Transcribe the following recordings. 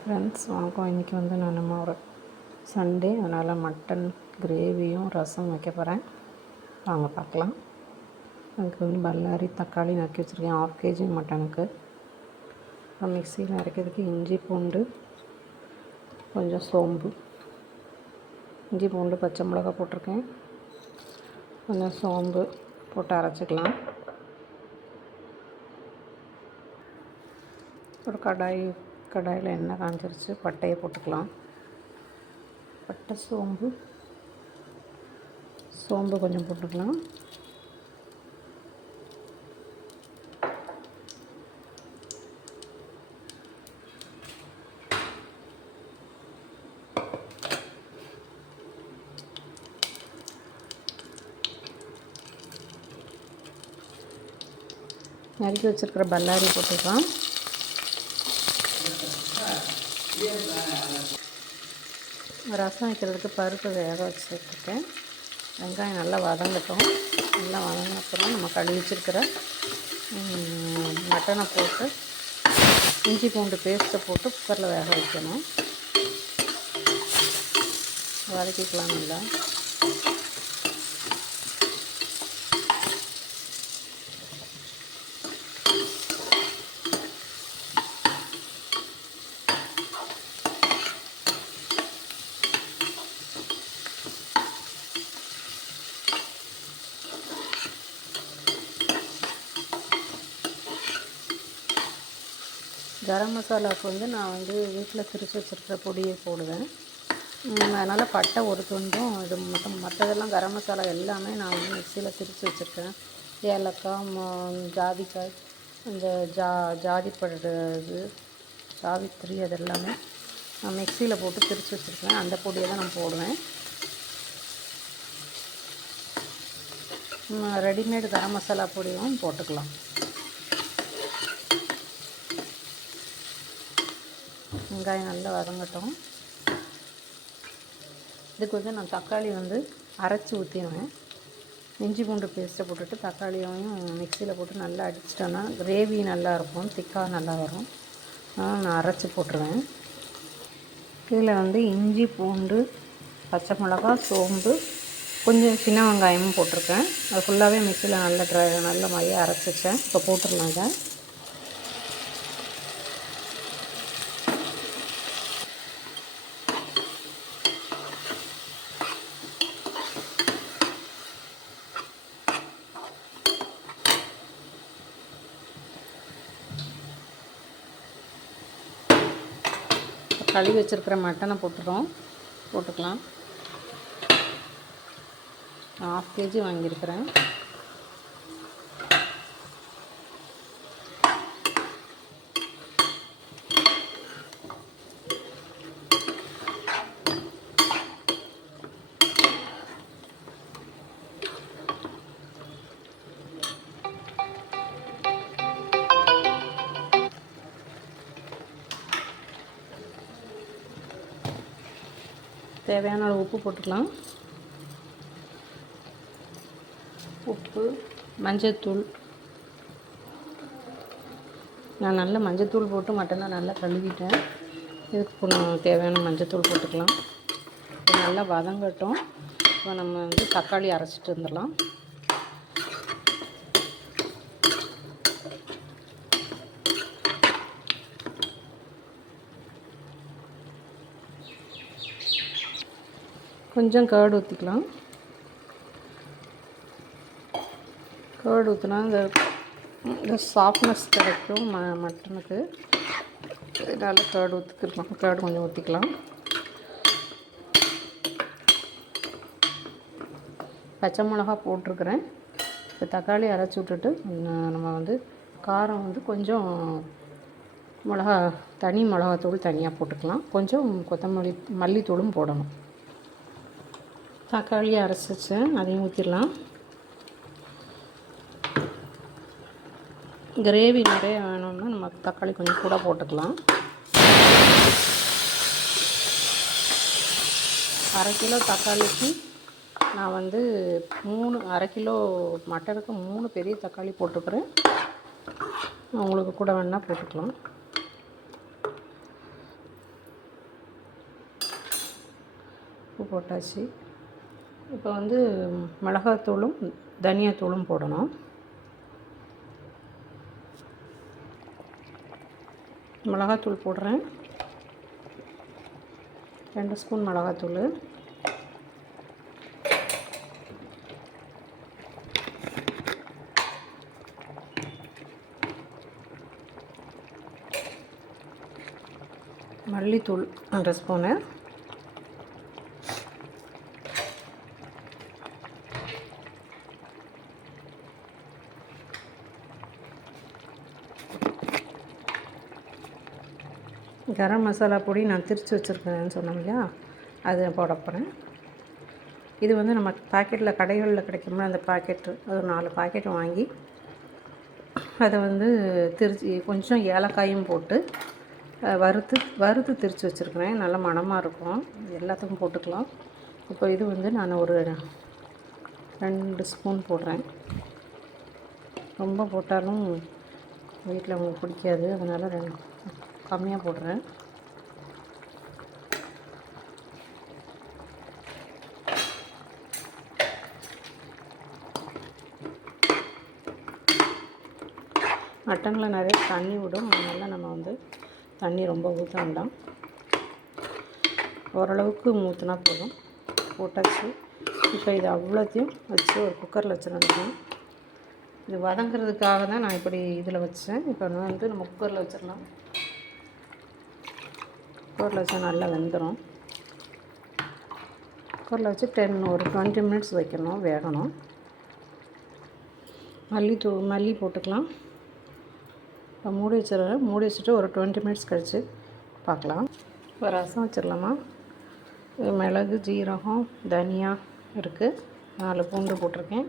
Friends வணக்கம். இன்றைக்கி வந்து நம்ம ஒரு சண்டே, அதனால் மட்டன் கிரேவியும் ரசம் வைக்க போகிறேன். வாங்க பார்க்கலாம். அதுக்கு வந்து பல்லாரி தக்காளி நறுக்கி வச்சுருக்கேன் 1/2 kg மட்டனுக்கு. அப்புறம் மிக்சியில் அரைக்கிறதுக்கு இஞ்சி பூண்டு, கொஞ்சம் சோம்பு, இஞ்சி பூண்டு பச்சை மிளகாய் போட்டிருக்கேன். கொஞ்சம் சோம்பு போட்டு அரைச்சிக்கலாம். ஒரு கடாயில் எண்ணெய் காஞ்சிருச்சு, பட்டையை போட்டுக்கலாம். பட்டை சோம்பு கொஞ்சம் போட்டுக்கலாம். நறுக்கி வச்சுருக்கிற பல்லாரி போட்டுக்கலாம். ரசம் வைக்கிறதுக்கு பருப்பு வேக வச்சுருக்கேன். வெங்காயம் நல்லா வதங்கட்டும். நல்லா வதங்கின அப்புறம் நம்ம கழுவி வச்சுருக்கிற மட்டனை போட்டு இஞ்சி பூண்டு பேஸ்ட்டை போட்டு குக்கரில் வேக வைக்கணும். வதக்கிக்கலாம் நல்லா. கரம் மசாலாவுக்கு வந்து நான் வந்து வீட்டில் திரித்து வச்சுருக்கிற பொடியை போடுவேன். அதனால் பட்டை ஒரு துண்டும், இது மற்றதெல்லாம் கரம் மசாலா எல்லாமே நான் வந்து மிக்சியில் திரித்து வச்சுருக்கேன். ஏலக்காய், ஜாதிக்காய், அந்த ஜாதிப்பழ அது எல்லாமே நான் மிக்சியில் போட்டு திரித்து வச்சுருக்கேன். அந்த பொடியை தான் நான் போடுவேன். ரெடிமேடு கரம் மசாலா பொடியும் போட்டுக்கலாம். வெங்காயம் நல்லா வதங்கட்டும். இதுக்கு வந்து நான் தக்காளி வந்து அரைச்சி ஊற்றிடுவேன். இஞ்சி பூண்டு பேஸ்ட்டை போட்டுட்டு தக்காளியையும் மிக்சியில் போட்டு நல்லா அடிச்சிட்டோன்னா கிரேவி நல்லாயிருக்கும், திக்காக நல்லா வரும். நான் அரைச்சி போட்டுருவேன். இதில் வந்து இஞ்சி பூண்டு பச்சை மிளகாய் சோம்பு கொஞ்சம் சின்ன வெங்காயமும் போட்டிருக்கேன். அது ஃபுல்லாகவே மிக்சியில் நல்ல மையாக அரைச்சி வச்சேன். இப்போ போட்டுடலாம் இதை. கழுவி வச்சுருக்கிற மட்டனை போட்டுக்கலாம். 1/2 kg வாங்கியிருக்கிறேன். தேவையான அளவு உப்பு போட்டுக்கலாம். உப்பு, மஞ்சத்தூள். நான் நல்ல மஞ்சத்தூள் போட்டு மட்டனை நல்லா கழுவிட்டேன். இதுக்கு தேவையான மஞ்சத்தூள் போட்டுக்கலாம். நல்லா வதங்கட்டும். இப்போ நம்ம வந்து தக்காளி அரைச்சிட்டு வந்துடலாம். கொஞ்சம் கர்டு ஊற்றிக்கலாம். கர்டு ஊற்றினா இந்த சாஃப்ட்னஸ் கிடைக்கும் மட்டனுக்கு. இதனால் கர்டு கொஞ்சம் ஊற்றிக்கலாம். பச்சை மிளகா போட்டிருக்கிறேன். இப்போ தக்காளி அரைச்சி விட்டுட்டு நம்ம வந்து காரம் வந்து கொஞ்சம் தனி மிளகாத்தூள் தனியாக போட்டுக்கலாம். கொஞ்சம் மல்லித்தூளும் போடணும். தக்காளியை அரைச்சி வச்சேன், அதையும் ஊற்றிடலாம். கிரேவி நிறைய வேணும்னா நம்ம தக்காளி கொஞ்சம் கூட போட்டுக்கலாம். 1/2 கிலோ தக்காளிக்கு நான் வந்து 1/2 கிலோ மட்டனுக்கு 3 பெரிய தக்காளி போட்டுக்கிறேன். உங்களுக்கு கூட வேணால் போட்டுக்கலாம். உப்பு போட்டாச்சு. இப்போ வந்து மிளகாத்தூளும் தனியாத்தூளும் போடணும். மிளகாத்தூள் போடுறேன். 2 ஸ்பூன் மிளகாத்தூள். மல்லித்தூள் 1 ஸ்பூனு. கரம் மசாலா பொடி நான் திரித்து வச்சுருக்கேன்னு சொன்னோம் இல்லையா, அதை போட போகிறேன். இது வந்து நம்ம பாக்கெட்டில் கடைகளில் கிடைக்கும்ல, அந்த பாக்கெட்டு அது 4 பாக்கெட் வாங்கி அதை வந்து திரித்து கொஞ்சம் ஏலக்காயும் போட்டு வறுத்து திரித்து வச்சுருக்கிறேன். நல்ல மணமாக இருக்கும். எல்லாத்துக்கும் போட்டுக்கலாம். இப்போ இது வந்து நான் ஒரு 2 ஸ்பூன் போடுறேன். ரொம்ப போட்டாலும் வீட்டில் அவங்களுக்கு பிடிக்காது, அதனால் கம்மியாக போடுறேன். மட்டனில் நிறைய தண்ணி விடும், அதனால் நம்ம வந்து தண்ணி ரொம்ப ஊற்ற வேண்டாம். ஓரளவுக்கு ஊற்றினா போதும். போட்டாச்சு. இப்போ இது அவ்வளோத்தையும் வச்சு ஒரு குக்கரில் வச்சிடணும். இது வதங்கிறதுக்காக தான் நான் இப்படி இதில் வச்சேன். இப்போ வந்து நம்ம குக்கரில் வச்சிடலாம். குக்கரில் வச்சா நல்லா வெந்துடும். குக்கரில் வச்சு ஒரு 20 மினிட்ஸ் வைக்கணும், வேகணும். மல்லி போட்டுக்கலாம். இப்போ மூடி வச்சிடுறேன். மூடி வச்சுட்டு ஒரு 20 மினிட்ஸ் கழித்து பார்க்கலாம். இப்போ ரசம் வச்சிடலாமா. மிளகு, ஜீரகம், தனியா இருக்குது. 4 பூண்டு போட்டிருக்கேன்.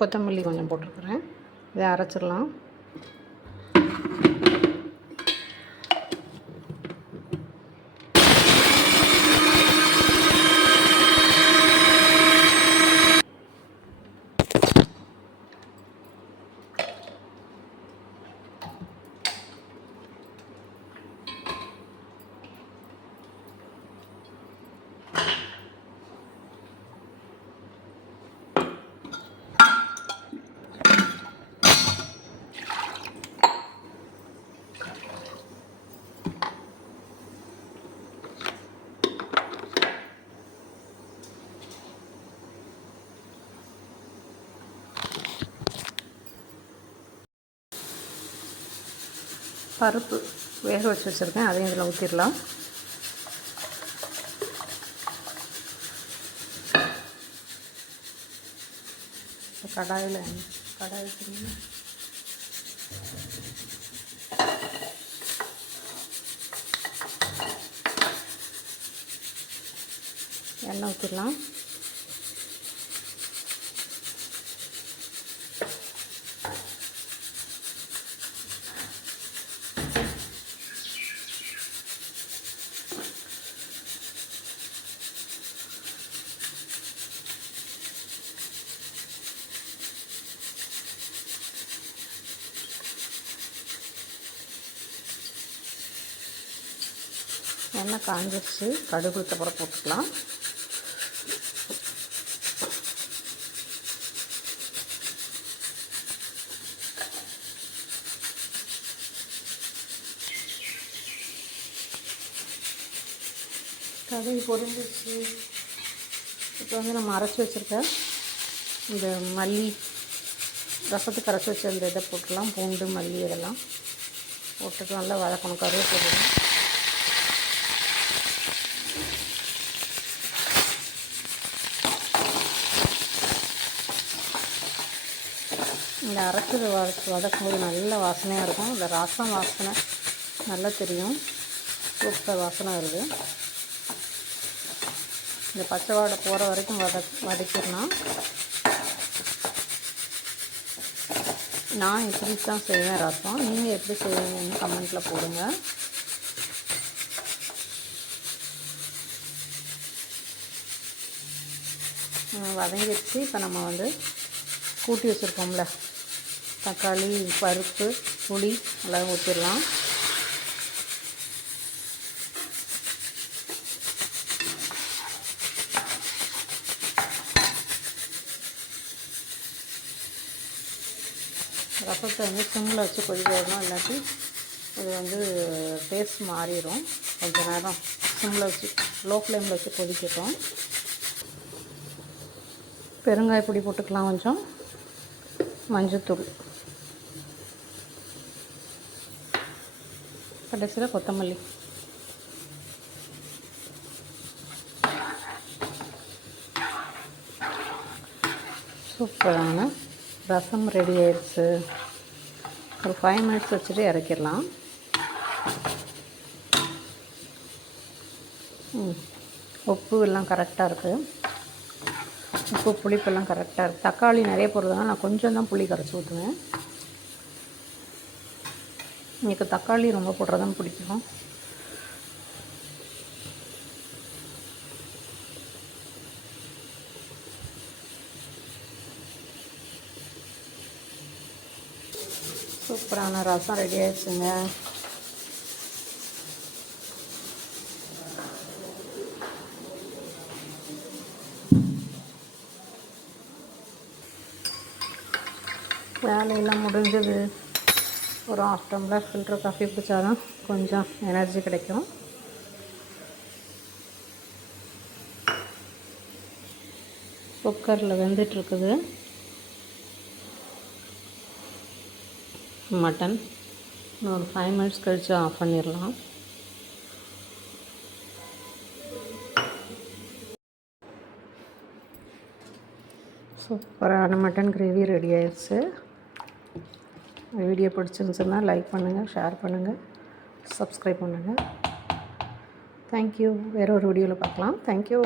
கொத்தமல்லி கொஞ்சம் போட்டிருக்கிறேன். இதை அரைச்சிடலாம். பருப்பு வேக வச்சு வச்சுருக்கேன், அதையும் இதில் ஊற்றிடலாம். கடாய் வச்சுருங்க. எண்ணெய் ஊற்றிடலாம். எண்ணெய் காஞ்சிருச்சு. கடுகு உளுத்தம்பருப்பு போட்டுக்கலாம். கடுகு பொரிஞ்சிச்சு. இப்போ வந்து நம்ம அரைச்சி வச்சுருக்க இந்த மல்லி, ரசத்துக்கு அரைச்சி வச்ச இந்த இதை போட்டுக்கலாம். பூண்டு, மல்லி இதெல்லாம் போட்டுட்டு நல்லா வதக்கணும். கருவேப்பிலை இந்த அரைச்சது வதக்கும்போது நல்ல வாசனையாக இருக்கும். இந்த ரசம் வாசனை நல்லா தெரியும். சூப்பர் வாசனை வருது. இந்த பச்சை வாடை போகிற வரைக்கும் வதக்கிடலாம். நான் இப்படி தான் செய்வேன் ரசம். நீங்கள் எப்படி செய்வீங்கன்னு கமெண்ட்டில் போடுங்க. வதங்கிடுச்சு. இப்போ நம்ம வந்து கூட்டி வச்சுருக்கோம்ல தக்காளி, பருப்பு, புளி எல்லாம் ஊற்றிடலாம். ரசத்தை வந்து சிம்மில் வச்சு கொதிக்க விடணும், இல்லாட்டி இது வந்து டேஸ்ட் மாறிடும். கொஞ்சம் நேரம் சிம்மில் வச்சு லோ ஃப்ளேமில் வச்சு கொதிக்கட்டும். பெருங்காய பொடி போட்டுக்கலாம், கொஞ்சம் மஞ்சத்தூள், கடைசியில் கொத்தமல்லி. சூப்பரான ரசம் ரெடி ஆயிடுச்சு. ஒரு 5 மினிட்ஸ் வச்சுட்டு இறக்கிடலாம். உப்பு எல்லாம் கரெக்டாக இருக்குது. உப்பு புளிப்பெல்லாம் கரெக்டாக இருக்குது. தக்காளி நிறைய போடுறதுனால நான் கொஞ்சம் தான் புளி கரைச்சி ஊற்றுவேன். எனக்கு தக்காளி ரொம்ப போடுறதான் பிடிக்கும். சூப்பரான ரசம் ரெடி ஆயிடுச்சுங்க. வேலையெல்லாம் முடிஞ்சது. ஒரு 1/2 டம்ளர் ஃபில்டர் காஃபி குடித்தாதான் கொஞ்சம் எனர்ஜி கிடைக்கும். குக்கரில் வெந்துட்டுருக்குது மட்டன். ஒரு 5 மினிட்ஸ் கழித்து ஆஃப் பண்ணிடலாம். சூப்பரான மட்டன் கிரேவி ரெடி ஆயிடுச்சு. வீடியோ பிடிச்சிருந்துச்சுன்னா லைக் பண்ணுங்கள், ஷேர் பண்ணுங்கள், சப்ஸ்கிரைப் பண்ணுங்கள். தேங்க்யூ. வேறு ஒரு வீடியோவில் பார்க்கலாம். தேங்க்யூ.